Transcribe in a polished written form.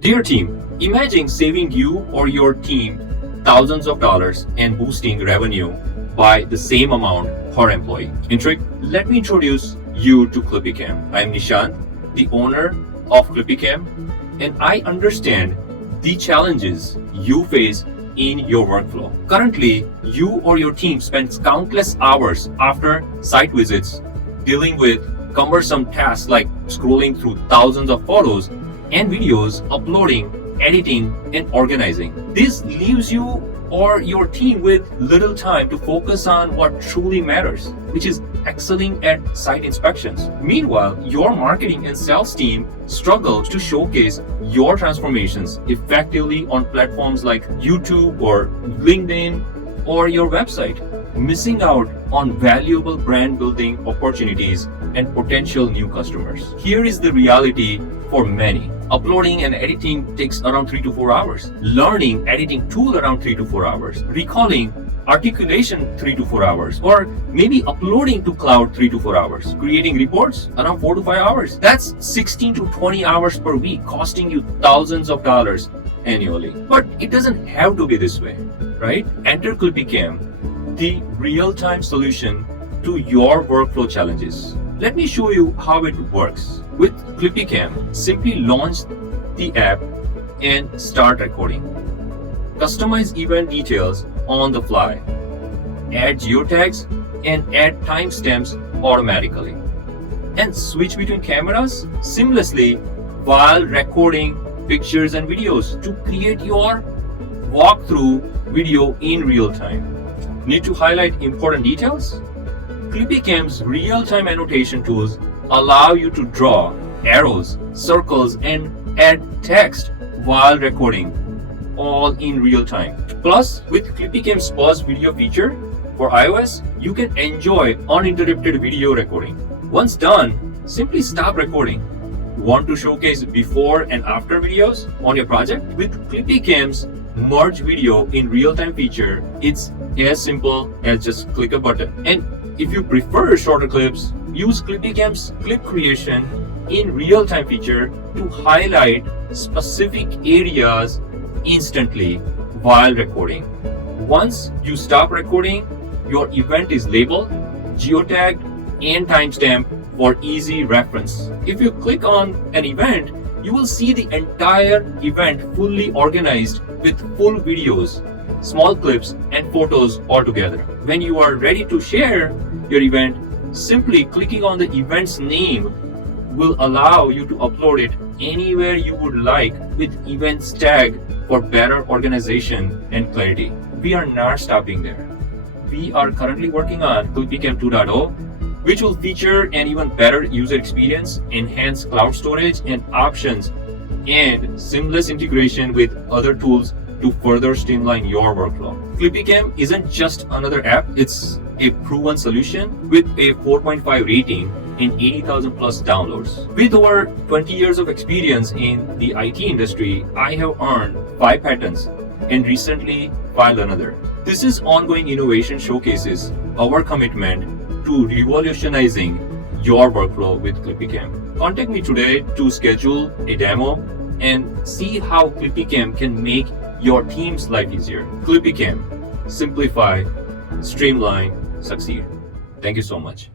Dear team, imagine saving you or your team thousands of dollars and boosting revenue by the same amount per employee. Intrigue? Let me introduce you to ClipyCam. I'm Nishant, the owner of ClipyCam, and I understand the challenges you face in your workflow. Currently, you or your team spends countless hours after site visits dealing with cumbersome tasks like scrolling through thousands of photos and videos, uploading, editing, and organizing. This leaves you or your team with little time to focus on what truly matters, which is excelling at site inspections. Meanwhile, your marketing and sales team struggles to showcase your transformations effectively on platforms like YouTube or LinkedIn or your website, missing out on valuable brand building opportunities and potential new customers. Here is the reality for many. Uploading and editing takes around 3 to 4 hours. Learning editing tool around 3 to 4 hours. Recalling articulation 3 to 4 hours. Or maybe uploading to cloud 3 to 4 hours. Creating reports around 4 to 5 hours. That's 16 to 20 hours per week, costing you thousands of dollars annually. But it doesn't have to be this way, right? Enter ClipyCam, the real-time solution to your workflow challenges. Let me show you how it works. With ClipyCam, simply launch the app and start recording. Customize event details on the fly. Add geotags and add timestamps automatically. And switch between cameras seamlessly while recording pictures and videos to create your walkthrough video in real time. Need to highlight important details? ClipyCam's real-time annotation tools allow you to draw arrows, circles, and add text while recording, all in real time. Plus, with ClipyCam's pause video feature for iOS, you can enjoy uninterrupted video recording. Once done, simply stop recording. Want to showcase before and after videos on your project? With ClipyCam's merge video in real-time feature, it's as simple as just click a button. And if you prefer shorter clips, use ClipyCam's clip creation in real-time feature to highlight specific areas instantly while recording. Once you stop recording, your event is labeled, geotagged, and timestamped for easy reference. If you click on an event, you will see the entire event fully organized with full videos, small clips, and photos all together. When you are ready to share your event, simply clicking on the event's name will allow you to upload it anywhere you would like with events tag for better organization and clarity. We are not stopping there. We are currently working on ClipyCam 2.0, which will feature an even better user experience, enhanced cloud storage and options, and seamless integration with other tools to further streamline your workflow. ClipyCam isn't just another app, it's a proven solution with a 4.5 rating and 80,000 plus downloads. With over 20 years of experience in the IT industry, I have earned 5 patents and recently filed another. This is ongoing innovation showcases our commitment to revolutionizing your workflow with ClipyCam. Contact me today to schedule a demo and see how ClipyCam can make your team's life easier. ClipyCam, simplify, streamline, succeed. Thank you so much.